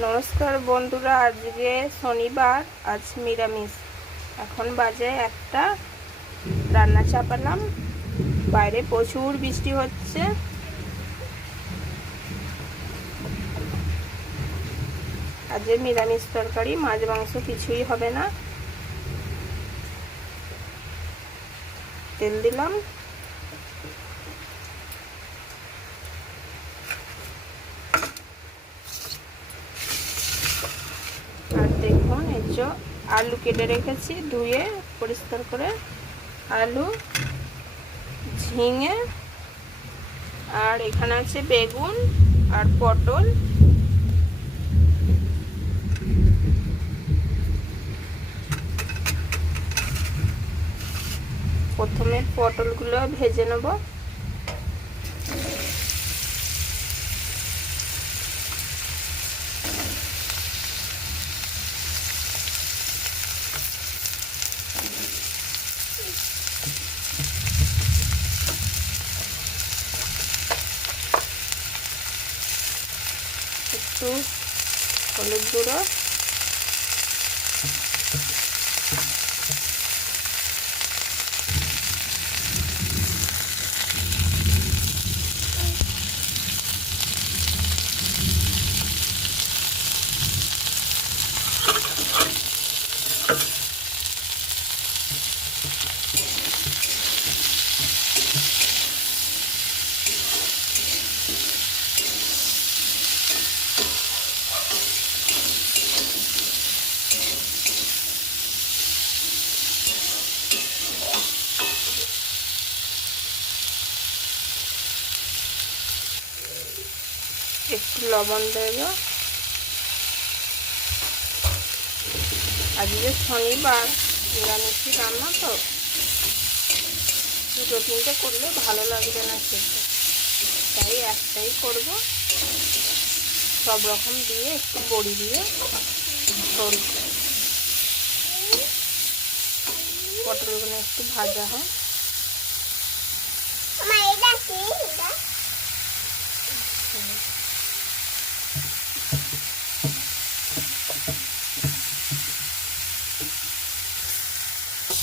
নমস্কার বন্ধুরা, আজকে শনিবার, আজ নিরামিষ। এখন বাজে একটা, রান্না চাপালাম। বাইরে প্রচুর বৃষ্টি হচ্ছে। আজকে নিরামিষ তরকারি, মাছ, মাংস কিছুই হবে না। তেল দিলাম। আর দেখুন, এই যে আলু কেটে রেখেছি, ধুয়ে পরিষ্কার করে আলু ঝিঙে, আর এখানে আছে বেগুন আর পটল। প্রথমে পটলগুলো ভেজে নেব। একটু হলুদ গুঁড়ো। একটু লবণ দেব। আজকে শনিবার নিরামিষি রান্না তো। দুটো তিনটে করলে ভালো লাগবে না খেতে। তাই একটাই করব। সব রকম দিয়ে একটু বড়ি দিয়ে সরু পটলগুলো একটু ভাজা হয় এটা কি?